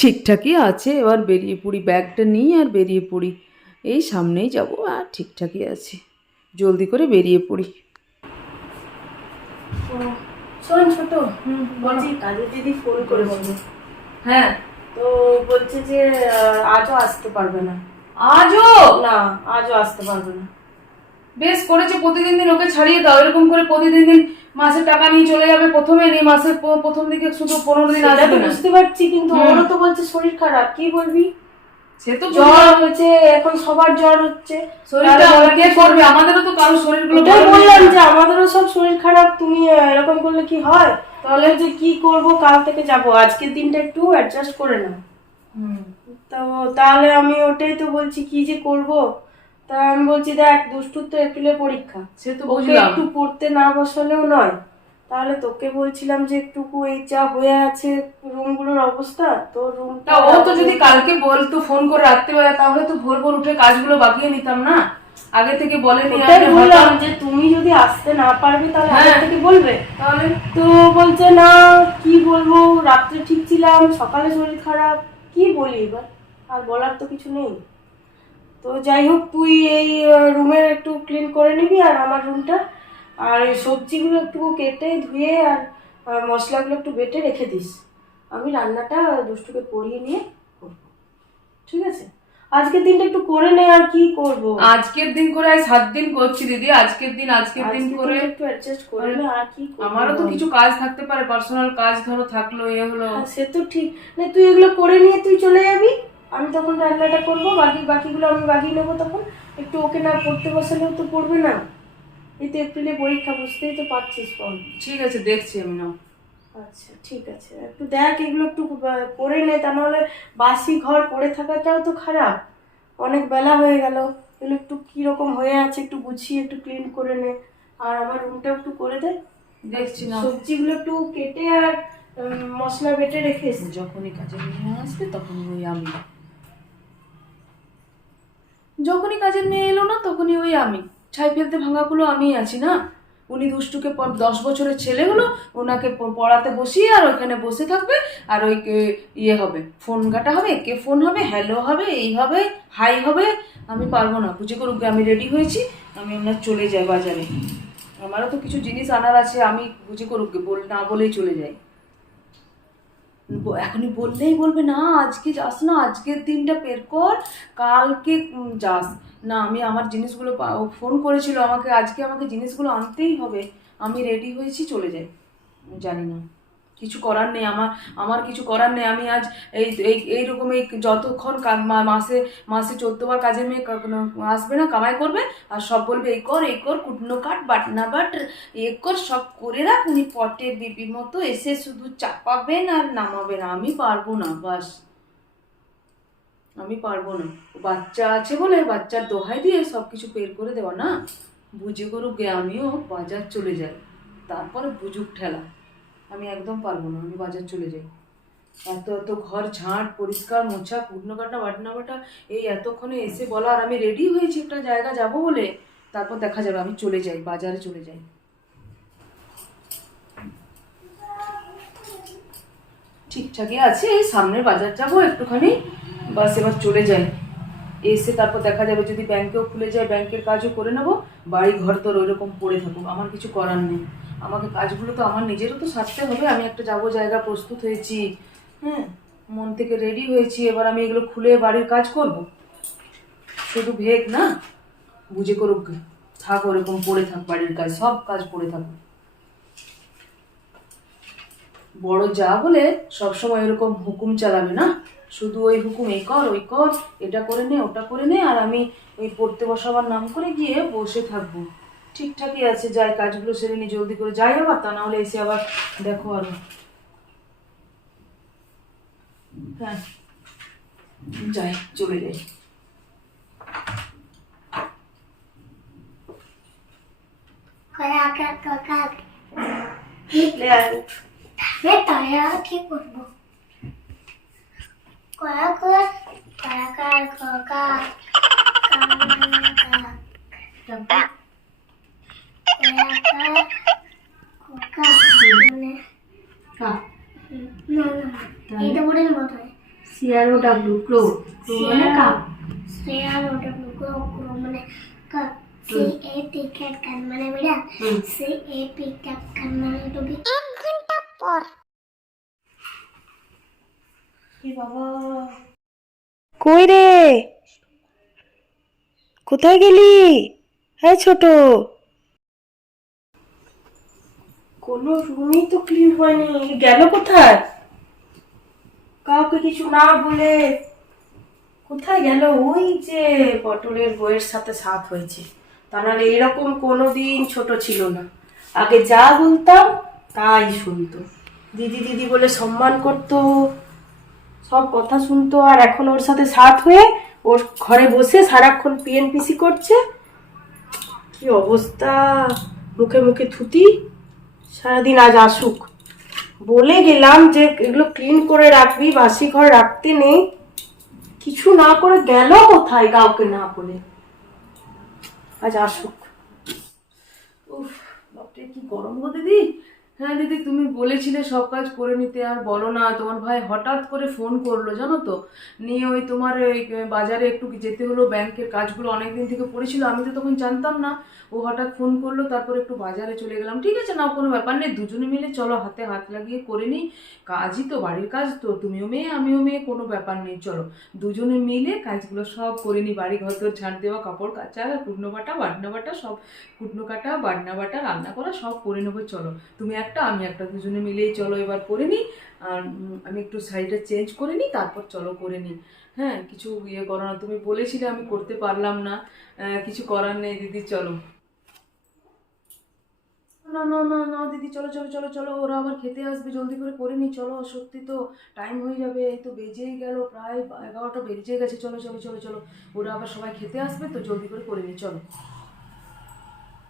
ঠিকঠাকই আছে, এবার বেরিয়ে পড়ি, ব্যাগটা নিই আর বেরিয়ে পড়ি। এই সামনেই যাব, আর ঠিকঠাকই আছে, জলদি করে বেরিয়ে পড়ি। শোন ছোট, বলছি কাজের দিদি ফোন করে বলবো। হ্যাঁ, তো বলছে যে আজও আসতে পারবে না। আজও না, আজও আসতে পারবে না। বেশ করেছে, প্রতিদিন দিন ওকে ছাড়িয়ে দাও। এরকম করে প্রতিদিন দিন মাসের টাকা নিয়ে চলে যাবে, প্রথমে নেই মাসের প্রথম দিকে শুধু 15 দিন সেটা আসবে তো না। বুঝতে পারছি, কিন্তু ওরও তো বলছে শরীর খারাপ, কি বলবি? সে তো জ্বর হয়েছে, এখন সবার জ্বর হচ্ছে। শরীরটা কে করবে? আমাদেরও তো কারো শরীরগুলো ওটাই বললাম যে আমাদেরও সব শরীর খারাপ, তুমি এরকম করলে কি হয়? তাহলে যে কি করব, কাল থেকে যাব, আজকের দিনটা একটু অ্যাডজাস্ট করে নাও। তো তাহলে আমি ওটাই তো বলছি কি যে করব। তা আমি বলছি দেখ, দুষ্টুর তো এপ্রিলে পরীক্ষা, সে তো ওকে বুঝলাম। একটু পড়তে না বসালেও নয়। তাহলে তোকে বলছিলাম যে একটুকু এই যা হয়ে আছে রুমগুলোর অবস্থা, তো রুমটা ও তো যদি কালকে বলতো ফোন করে রাত্রিবেলা, তাহলে তো ভোর ভোর উঠে কাজগুলো বাগিয়ে নিতাম না, আগে থেকে বলেনি। ওটাই বললাম যে তুমি যদি আসতে না পারবে তাহলে আগে থেকে বলবে। তাহলে তো বলছে না, কি বলবো, রাত্রে ঠিক ছিলাম, সকালে শরীর খারাপ, কি বলি এবার, আর বলার তো কিছু নেই। তো যাই হোক, তুই এই রুমের একটু ক্লিন করে নিবি, আর আমার রুমটা, আর এই সবজিগুলো একটু কেটে ধুয়ে আর মশলাগুলো একটু বেটে রেখে দিস। আমি রান্নাটা দুষ্টুকে পরিয়ে নিয়ে করবো, ঠিক আছে? আজকের দিনটা একটু করে নে, আর কি করব। আজকের দিন করে আজ 7 দিন করছি দিদি, আজকের দিন করে একটু অ্যাডজাস্ট করে নে, আর কি করব। আমারও তো কিছু কাজ থাকতে পারে, পার্সোনাল কাজ ধরো থাকলো, এ হলো। সে তো ঠিক না, তুই এগুলো করে নিয়ে তুই চলে যাবি, আমি তখন রান্নাটা করবো, বাকিগুলো আমি বাগিয়ে নেবো তখন। একটু ওকে না পড়তে বসালেও তো পড়বে না, এই তো এপ্রিলে পরীক্ষা, বুঝতেই তো পারছিস বল। ঠিক আছে, দেখছি আমি না। আচ্ছা ঠিক আছে, একটু দেখ এগুলো একটু করে নে, তা নাহলে বাসি ঘর পড়ে থাকাটাও তো খারাপ। অনেক বেলা হয়ে গেল, এগুলো একটু কিরকম হয়ে আছে একটু গুছিয়ে একটু ক্লিন করে নে, আর আমার রুমটা একটু করে দে। দেখছি না। সবজিগুলো একটু কেটে আর মশলা বেটে রেখে যখনই কাজে মেয়ে আসবে তখনই এলো না তখনই ওই আমি ছাই ফেলতে ভাঙাগুলো আমিই আছি না। উনি দুষ্টুকে 10 বছরের ছেলে হলো, ওনাকে পড়াতে বসিয়ে আর ওইখানে বসে থাকবে, আর ওই ইয়ে হবে, ফোন ঘাটা হবে, কে ফোন হবে, হ্যালো হবে, এই হবে, হাই হবে। আমি পারবো না, বুঝে করুক। আমি রেডি হয়েছি, আমি আপনার চলে যাই বাজারে, আমারও তো কিছু জিনিস আনার আছে, আমি বুঝে করুক, না বলেই চলে যাই। এখনই বললেই বলবে না আজকে যাস না, আজকের দিনটা বের কর, কালকে যাস না। আমি আমার জিনিসগুলো ফোন করেছিল আমাকে, আজকে আমাকে জিনিসগুলো আনতেই হবে, আমি রেডি হয়েছি, চলে যাই। জানি না, কিছু করার নেই আমার, আমার কিছু করার নেই। আমি আজ এইরকম এই যতক্ষণ মাসে 14 বার কাজের মেয়ে আসবে না, কামাই করবে, আর সব বলবে এই কর কুটনো কাট বাটনা বাট এ কর, সব করে রাখ। উনি পটের বিবির মতো এসে শুধু চাপাবেন আর নামাবেন, আমি পারবো না, বাস আমি পারবো না। বাচ্চা আছে বলে বাচ্চার দোহাই দিয়ে সব কিছু বের করে দেওয়া না, বুঝে করুক গে। আমিও বাজার চলে যাই, তারপরে বুঝুক ঠেলা। আমি একদম পারবো না, আমি বাজার চলে যাই। এত ঘর ঝাঁট পরিষ্কার মোছা কুটনো কাটা বাটনা বাটা, এই এতক্ষণে এসে বলা, আর আমি রেডি হয়েছি একটা জায়গা যাব বলে, তারপর দেখা যাবে। আমি চলে যাই, বাজারে চলে যাই। ঠিকঠাকই আছে, এই সামনের বাজার যাব একটুখানি, বাস এবার চলে যাই। এসে তারপর দেখা যাবে, যদি ব্যাংকেও খুলে যায় ব্যাংকের কাজও করে নেবো। বাড়ি ঘর তো ওইরকম পড়ে থাকুক, আমার কিছু করার নেই। আমাকে কাজগুলো তো আমার নিজেরও তো সারতে হবে। আমি একটা যাবো জায়গা, প্রস্তুত হয়েছি, হ্যাঁ, মন থেকে রেডি হয়েছি, এবার আমি এগুলো খুলে বাড়ির কাজ করব। শুধু ভেগ না, বুঝে করুক, থাক ওরকম পড়ে থাক, বাড়ির কাজ সব কাজ পড়ে থাকুক। বড় যা বলে সবসময় এরকম হুকুম চালাবে না, শুধু ওই হুকুম, এই কর ওই কর, এটা করে নে ওটা করে নে, আর আমি ওই পড়তে বসাবার নাম করে গিয়ে বসে থাকবো। ঠিকঠাকই আছে, যাই কাজগুলো সেরে নি জলদি করে, যাই আবার, তা না হলে এসে আবার দেখো আরো। হ্যাঁ, যাই, চলে যাই। কি করবো? কলাকার কলাকার খোকা এটা বলেন বোধ হয় CROW ক্রো মানে কাক। CROW মানে কাক। CAP ক্যাট কান মানে বিড়াল। CAP ক্যাট কান মানে টুপি। 1 ঘন্টা পর এ বাবা, কই রে, কোথায় গেলি? হ্যাঁ ছোট, কোনো রুমই তো ক্লিন হয়নি, গেল কোথায়? কাউকে কিছু না বলে কোথায় গেল? ওই যে পটলের বইয়ের সাথে সাথ হয়েছে, তা নাহলে এরকম কোনোদিন ছোট ছিল না। আগে যা বলতাম তাই শুনতো, দিদি দিদি বলে সম্মান করতো, সব কথা শুনতো। আর এখন ওর সাথে সাথ হয়ে ওর ঘরে বসে সারাক্ষণ পিএনপিসি করছে। কি অবস্থা, মুখে মুখে থুতি সারাদিন। আজ আসুক, বলে গেলাম যে এগুলো ক্লিন করে রাখবি, বাসি ঘর রাখতে নেই, কিছু না করে গেল কোথায় কাউকে না বলে। আজ আসুক। উফ, বাপরে কি গরম গো দিদি। হ্যাঁ দিদি, তুমি বলেছিলে সব কাজ করে নিতে, আর বলো না, তোমার ভাই হঠাৎ করে ফোন করলো জানো তো, নিয়ে ওই তোমার ওই বাজারে একটু যেতে হলো, ব্যাংকের কাজগুলো অনেকদিন থেকে পড়েছিল, আমি তো তখন জানতাম না। ও হঠাৎ ফোন করলো, তারপর একটু বাজারে চলে গেলাম। ঠিক আছে না, কোনো ব্যাপার নেই, দুজনে মিলে চলো হাতে হাত লাগিয়ে করে নিই, কাজই তো, বাড়ির কাজ তো, তুমিও মেয়ে আমিও মেয়ে, কোনো ব্যাপার নেই, চলো দুজনে মিলে কাজগুলো সব করে নিই। বাড়ি ঘর তোর ঝাঁট দেওয়া, কাপড় কাচা, কুটনো বাটা বাটনা বাটা সব, কুটনো কাটা বাটনা বাটা রান্না করা সব করে নেবো, চলো তুমি একটা আমি একটা, দুজনে মিলেই চলো এবার করে নিই। আর আমি একটু শাড়িটা চেঞ্জ করে নিই, তারপর চলো করে নিই। হ্যাঁ, কিছু ইয়ে করো না, তুমি বলেছিলে আমি করতে পারলাম না, কিছু করার নেই দিদি, চলো। না না না না দিদি, চলো চলো চলো চলো, ওরা আবার খেতে আসবে, জলদি করে নিই চলো, সত্যি তো টাইম হয়ে যাবে, এই তো বেজেই গেল, প্রায় 11টা বেজে গেছে, চলো চলো চলো চলো, ওরা আবার সবাই খেতে আসবে তো, জলদি করে নিই চলো।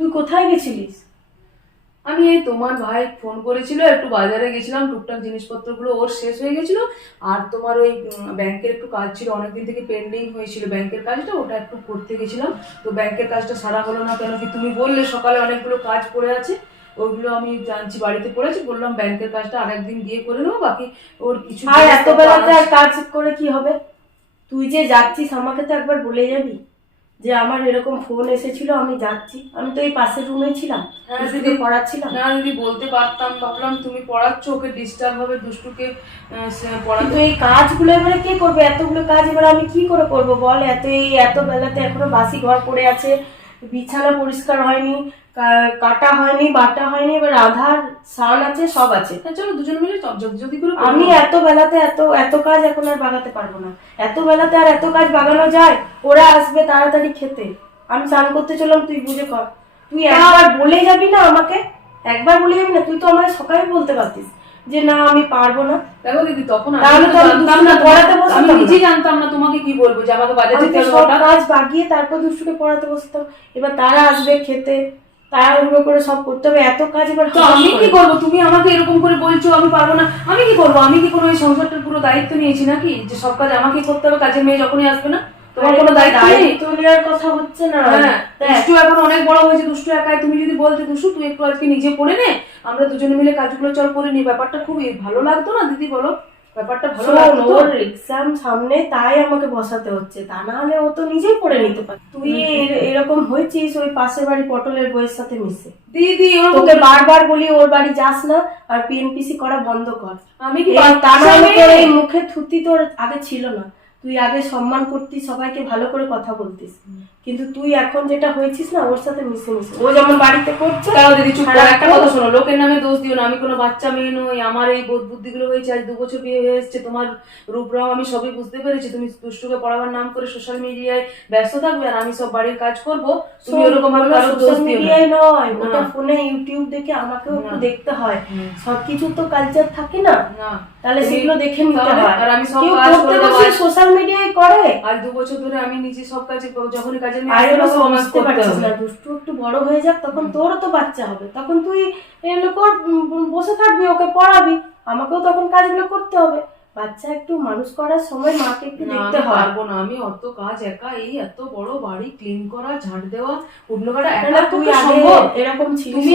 তুই কোথায় গেছিলিস? আমি এই তোমার ভাই ফোন করেছিল, একটু বাজারে গেছিলাম, টুকটাক জিনিসপত্রগুলো ওর শেষ হয়ে গেছিল, আর তোমার ওই ব্যাংকের একটু কাজ ছিল, অনেকদিন থেকে পেন্ডিং হয়েছিল ব্যাংকের কাজটা, ওটা একটু করতে গেছিলাম। তো ব্যাংকের কাজটা সারা হলো না, কেন কি তুমি বললে সকালে অনেকগুলো কাজ পড়ে আছে, ওইগুলো আমি জানছি বাড়িতে পড়েছি, বললাম ব্যাংকের কাজটা আরেকদিন গিয়ে করে নেবো, বাকি ওর কিছু আর এত বেলাতে আর কাজ করে কি হবে? তুই যে যাচ্ছিস আমাকে তো একবার বলে যাবি যে আমার এরকম ফোন এসেছিল, আমি যাচ্ছি। আমি তো এই পাশের রুমেই ছিলাম, হ্যাঁ দুষ্টুকে দিদি পড়াচ্ছিলাম। না দিদি, বলতে পারতাম, ভাবলাম তুমি পড়াচ্ছ, ওকে ডিস্টার্ব হবে, দুষ্টুকে কিন্তু পড়াতে। এই কাজগুলো এবারে কে করবে? এতগুলো কাজ এবার আমি কি করে করব বল? এত বেলাতে এখনো বাসি ঘর পড়ে আছে, বিছানা পরিষ্কার হয়নি, কাটা হয়নি, বাটা হয়নি, এবার আধার সান আছে, সব আছে। হ্যাঁ চলো দুজন মিলে যদি করে আমি এত বেলাতে এত কাজ এখন আর বাগাতে পারবো না। এত বেলাতে আর এত কাজ বাগানো যায়? ওরা আসবে তাড়াতাড়ি খেতে, আমি স্নান করতে চললাম, তুই বুঝে কর। তুই একবার বলে যাবি না আমাকে? একবার বলে যাবি না? তুই তো আমাকে সকালে বলতে পারতিস যে না আমি পারবো না। দেখো দিদি, তখন তাহলে তো আমি জানতাম না, পড়াতে বসতাম আমি না। নিজেই জানতাম না তোমাকে কি বলবো, যে আমাকে বাজার আমি যেতে তো হবে সব হঠাৎ। কাজ বাগিয়ে তারপর দুষ্টুকে পড়াতে বসতাম। এবার তারা আসবে খেতে, তাড়াহুড়ো করে সব করতে হবে, এত কাজ এবার তো আমি কি করবো? তুমি আমাকে এরকম করে বলছো আমি পারবো না, আমি কি করবো? আমি কি কোনো এই সংসারটার পুরো দায়িত্ব নিয়েছি নাকি, যে সব কাজ আমাকে করতে হবে? কাজের মেয়ে যখনই আসবে না, তোমার কোনো দায়িত্ব নেই? দায়িত্ব নেওয়ার কথা হচ্ছে না। হ্যাঁ, দুষ্টু এখন অনেক বড় হয়েছে, দুষ্টু একাই, তুমি যদি বলছো দুষ্টু তুই একটু আজকে নিজে পড়ে নে, আমরা দুজনে মিলে কাজগুলো চল করে নি, ব্যাপারটা খুবই ভালো লাগতো না দিদি, বলো? ব্যাপারটা ভালো লাগতো? ওর এক্সাম সামনে, তাই আমাকে বসাতে হচ্ছে, তা না হলে ও তো নিজেই পড়ে নিতে পারে। তুই এরকম হয়েছিস ওই পাশের বাড়ি পটলের বইয়ের সাথে মিশে। দিদি তোকে বারবার বলি ওর বাড়ি যাস না, আর পিএনপিসি করা বন্ধ কর। আমি কি তা না হলে তোর এই মুখে থুতি তোর আগে ছিল না। তুই আগে সম্মান করতিস, সবাইকে ভালো করে কথা বলতিস, কিন্তু তুই এখন যেটা হয়েছিস না, ওর সাথে মিশে ও যেমন বাড়িতে করছে। তাও দিদি চুপ করো, একটা কথা শোনো, লোকের নামে দোষ দিও না, আমি কোনো বাচ্চা মেয়ে নই, আমার এই বোধ বুদ্ধিগুলো হয়েছে, আজ 2 বছর বিয়ে হয়ে এসেছে, তোমার রূপরাও আমি সবই বুঝতে পেরেছি, তুমি দুষ্টুকে পড়াবার নাম করে সোশ্যাল মিডিয়ায় ব্যস্ত থাকবে, আর আমি সব বাড়ির কাজ করবো, তুমি ওরকম ভাবে কারো দোষ দিও না। নয়, ওটা ফোনে ইউটিউব দেখে আমাকেও একটু দেখতে হয়, সবকিছু তো কালচার থাকে না, তাহলে সেগুলো দেখে নিতে হয়। আর আমি সব কেউ কাজ করতে করে বসে সোশ্যাল মিডিয়ায় করে। আর 2 বছর ধরে আমি নিজে সব কাজে, যখনই কাজের মেয়ে আর আসবে, এবার তখন আমাকে বুঝতে করতে পারছিস হবে। না, দুষ্টু একটু বড় হয়ে যাক, তখন তোরও তো বাচ্চা হবে, তখন তুই বসে থাকবি, ওকে পড়াবি, আমাকেও তখন কাজগুলো করতে হবে। বাচ্চা একটু মানুষ করার সময় মাকে একটু দেখতে হয়। পারবো না আমি অত কাজ একা, এই এত বড় বাড়ি ক্লিন করা, ঝাঁট দেওয়া, কুটনো কাটা একা তুই তুই সম্ভব এরকম ছিলিস তুমি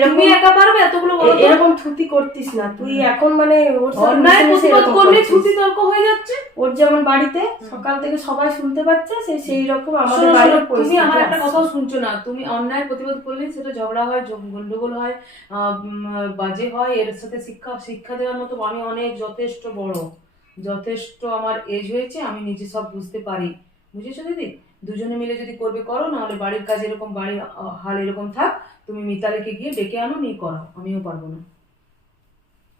না, তুমি একা পারবে এতগুলো বড়? এরকম থুতি করতিস না তুই, এখন মানে ওর সাথে অন্যায় মিশে মিশে প্রতিবাদ এরকম করলে করছিস। ছুটি তর্ক হয়ে যাচ্ছে। ওর যেমন বাড়িতে সকাল থেকে সবাই শুনতে পাচ্ছে সেই রকম আমাদের শোনো, বাড়ির শোনো, তুমি আমার একটা পরিস্থিতি কথাও শুনছো না। তুমি অন্যায় প্রতিবাদ করলে সেটা ঝগড়া হয়, গন্ডগোল হয়, বাজে হয়। এর সাথে শিক্ষা দেওয়ার মতো আমি অনেক যথেষ্ট বড়, যথেষ্ট আমার এজ হয়েছে, আমি নিজে সব বুঝতে পারি। বুঝেছো দিদি? দুজনে মিলে যদি করবে করো, নাহলে বাড়ির কাজ এরকম, বাড়ির হাল এরকম থাক, তুমি মিতালিকে গিয়ে ডেকে আনো, নিয়ে করাও। আমিও পারবো না,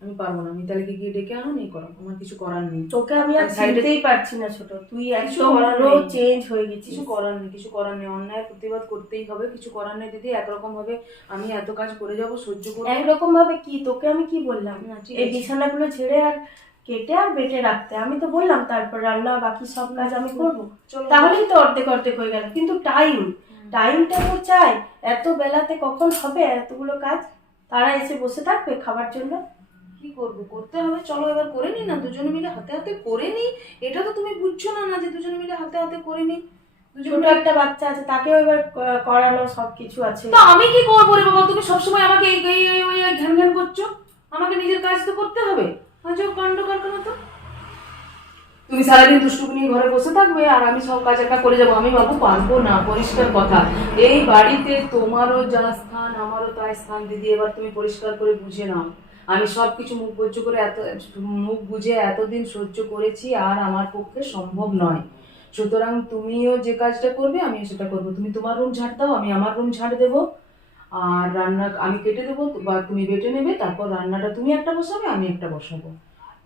আমি পারবো না। মিতালিকে গিয়ে ডেকে আনো, নিয়ে করাও। আমার কিছু করার নেই। তোকে আমি আর সাইডে চিনতেই পারছি না ছোট, তুই কিছু একদম করার পুরো নেই। চেঞ্জ হয়ে গেছিস। কিছু করার নেই, কিছু করার নেই। অন্যায় প্রতিবাদ করতেই হবে, কিছু করার নেই দিদি। একরকম ভাবে আমি এত কাজ করে যাব, সহ্য করবো। একরকম ভাবে কি, তোকে আমি কি বললাম না, ঠিক এই আছে। বিছানাগুলো ছেড়ে আর কেটে আর বেটে রাখতে? আমি তো বললাম তারপর রান্না বাকি সব কাজ আমি করবো, চলো। তাহলেই তো অর্ধেক অর্ধেক হয়ে গেল। কিন্তু টাইমটা তো চাই, এত বেলাতে কখন হবে এতগুলো কাজ? তারা এসে বসে থাকবে খাবার জন্য? কি করবো, করতে হবে। চলো এবার করে নি না, দুজনে মিলে হাতে হাতে করে নি। এটা তো তুমি বুঝছো না, না যে দুজনে মিলে হাতে হাতে করে নি। ছোট একটা বাচ্চা আছে, তাকেও এবার করানো সবকিছু আছে। তো আমি কি করবো রে বাবা? তুমি সবসময় আমাকে এই ঘ্যান ঘ্যান করছো। আমাকে নিজের কাজ তো করতে হবে। আজও কাণ্ড কারখানা তো। তুমি সারাদিন দুষ্টুকে নিয়ে ঘরে বসে থাকবে আর আমি সব কাজ একটা করে যাবো। আমি বাবু পারবো না, পরিষ্কার কথা। এই বাড়িতে তোমারও যা স্থান, আমারও তাই স্থান দিদি। এবার তুমি পরিষ্কার করে বুঝে নাও। আমি সবকিছু মুখ বুঝে এতদিন সহ্য করেছি, আর আমার পক্ষে সম্ভব নয়। সুতরাং তুমিও যে কাজটা করবে আমিও সেটা করবো। তুমি তোমার রুম ঝাড় দাও, আমি আমার রুম ঝাড় দেবো। আর রান্না আমি কেটে দেবো বা তুমি বেটে নেবে। তারপর রান্নাটা তুমি একটা বসাবে, আমি একটা বসাবো।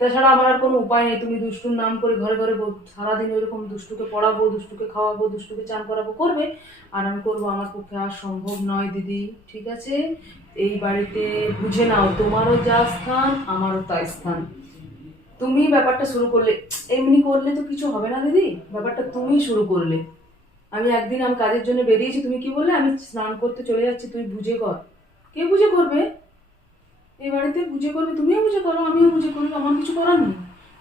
তাছাড়া আমার আর কোনো উপায় নেই। তুমি দুষ্টুর নাম করে ঘরে ঘরে সারাদিন ওইরকম দুষ্টুকে পড়াবো, দুষ্টুকে খাওয়াবো, দুষ্টুকে চান করাবো, করবে। আর আমি করবো, আমার পক্ষে আর সম্ভব নয় দিদি। ঠিক আছে? এই বাড়িতে বুঝে নাও, তোমারও যা স্থান, আমারও তাই স্থান। তুমি ব্যাপারটা শুরু করলে, এমনি করলে তো কিছু হবে না দিদি। ব্যাপারটা তুমি শুরু করলে। আমি কাজের জন্য বেরিয়েছি, তুমি কি বললে আমি স্নান করতে চলে যাচ্ছি, তুই বুঝে কর। কে বুঝে করবে? এই বাড়িতে বুঝে করবে, তুমিও বুঝে করো, আমিও বুঝে করবো। আমার কিছু করার নেই।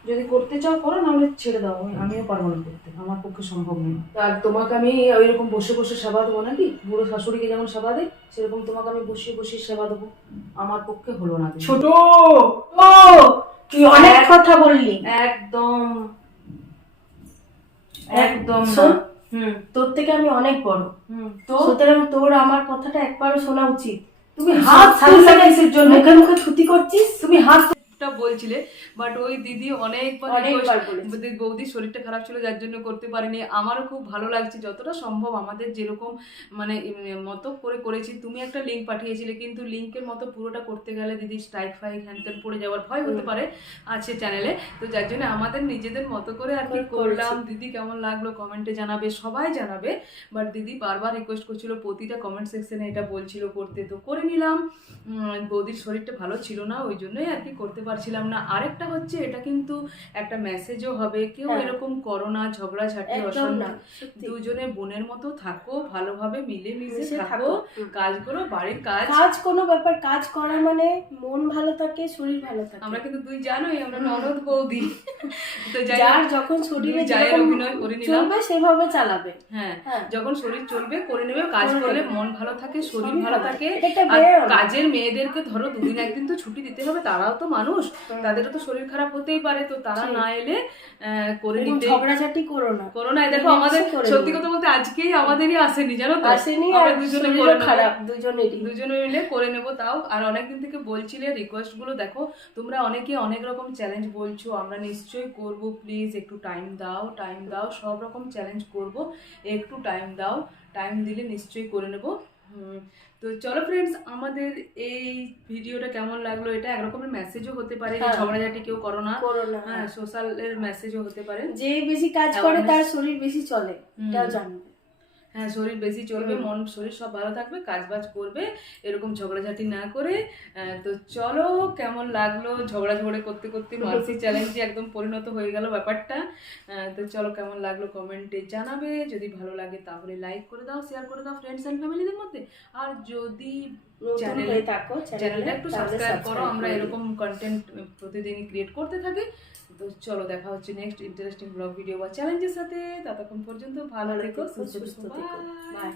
যদি করতে চাও করো, নাহলে ছেড়ে দাও। আমিও পারবো না করতে, আমার পক্ষে সম্ভব নেই। আর তোমাকে আমি ওইরকম বসে বসে সেবা দেবো নাকি? বুড়ো শাশুড়িকে যেমন সেবা দেয়, সেরকম তোমাকে আমি বসিয়ে বসিয়ে সেবা দেবো? আমার পক্ষে হলো না। ছোট ও, তুই অনেক কথা বললি। একদম একদম না। শোন, তোর থেকে আমি অনেক বড়, তো সুতরাং তোর আমার কথাটা একবারও শোনা উচিত। তুমি হাত তুললে কিসের জন্য? মুখে মুখে ছুটি করছিস। তুমি হাত বলছিলে, বাট ওই দিদি অনেকবার বলেছে। বৌদির শরীরটা খারাপ ছিল যার জন্য করতে পারিনি। আমারও খুব ভালো লাগছে, যতটা সম্ভব আমাদের যেরকম মানে মতো করে করেছি। তুমি একটা লিঙ্ক পাঠিয়েছিলে, কিন্তু লিঙ্কের মতো পুরোটা করতে গেলে দিদি স্ট্রাইক ফাইক হ্যান্ডেল পড়ে যাওয়ার ভয় হতে পারে আছে চ্যানেলে। তো যার জন্য আমাদের নিজেদের মতো করে আর কি করলাম। দিদি কেমন লাগলো কমেন্টে জানাবে, সবাই জানাবে। বাট দিদি বারবার রিকোয়েস্ট করছিল, প্রতিটা কমেন্ট সেকশনে এটা বলছিল করতে, তো করে নিলাম। বৌদির শরীরটা ভালো ছিল না, ওই জন্যই আর কি করতে পারছিলাম না। আরেকটা হচ্ছে, এটা কিন্তু একটা মেসেজও হবে, কেউ এরকম করো না, ঝগড়াঝাটি অশান্তি। দুজনে বোনের মতো থাকো, ভালোভাবে মিলেমিশে থাকো, কাজ করো, বাড়ির কাজ কোনো ব্যাপার, কাজ করা মানে মন ভালো থাকে, শরীর ভালো থাকে। আমরা কিন্তু তুই জানোই আমরা ননদ বৌদি। তো যার যখন শরীরে যাই অভিনয় করে নিলাম সেভাবে চালাবে। হ্যাঁ, যখন শরীর চলবে করে নেবে। কাজ করলে মন ভালো থাকে, শরীর ভালো থাকে। আর কাজের মেয়েদেরকে ধরো দুদিন একদিন তো ছুটি দিতে হবে, তারাও তো মানুষ, তাদেরও তো শরীর খারাপ হতেই পারে। তো তারা না এলে করে নিতে, ঝগড়াঝাটি করো না। দেখো আমাদের সত্যি কথা বলতে আজকেই আমাদেরই আসেনি, জানো তো? আসেনি, আমরা দুজনে করে খারাপ, দুজনে মিলে করে নেবো। তাও আর অনেকদিন থেকে বলছিলে রিকোয়েস্ট গুলো, দেখো তোমরা অনেকে অনেক রকম চ্যালেঞ্জ বলছো, আমরা নিশ্চয়ই করব। প্লিজ একটু টাইম দাও, সব রকম চ্যালেঞ্জ করব, একটু টাইম দিলে নিশ্চয়ই করে নেব। তো চলো ফ্রেন্ডস, আমাদের এই ভিডিওটা কেমন লাগলো? এটা একরকমের মেসেজও হতে পারে, ঝগড়াঝাটি কেউ করো না। হ্যাঁ, সোশ্যালের মেসেজও হতে পারে। যে বেশি কাজ করে তার শরীর বেশি চলে, এটাও জানবে। হ্যাঁ, শরীর বেশি চলবে, মন শরীর সব ভালো থাকবে, কাজ বাজ করবে এরকম ঝগড়াঝাটি না করে। তো চলো, কেমন লাগলো? ঝগড়া করতে করতে মার্সি চ্যালেঞ্জে একদম পরিণত হয়ে গেল ব্যাপারটা। তো চলো, কেমন লাগলো কমেন্টে জানাবে। যদি ভালো লাগে তাহলে লাইক করে দাও, শেয়ার করে দাও ফ্রেন্ডস অ্যান্ড ফ্যামিলিদের মধ্যে। আর যদি চ্যানেলটা একটু সাবস্ক্রাইব করো, আমরা এরকম কন্টেন্ট প্রতিদিনই ক্রিয়েট করতে থাকি। তো চলো, দেখা হচ্ছে নেক্সট ইন্টারেস্টিং ব্লগ ভিডিও বা চ্যালেঞ্জের সাথে। ততক্ষণ পর্যন্ত ভালো থেকো, সুস্থ থেকো। বাই।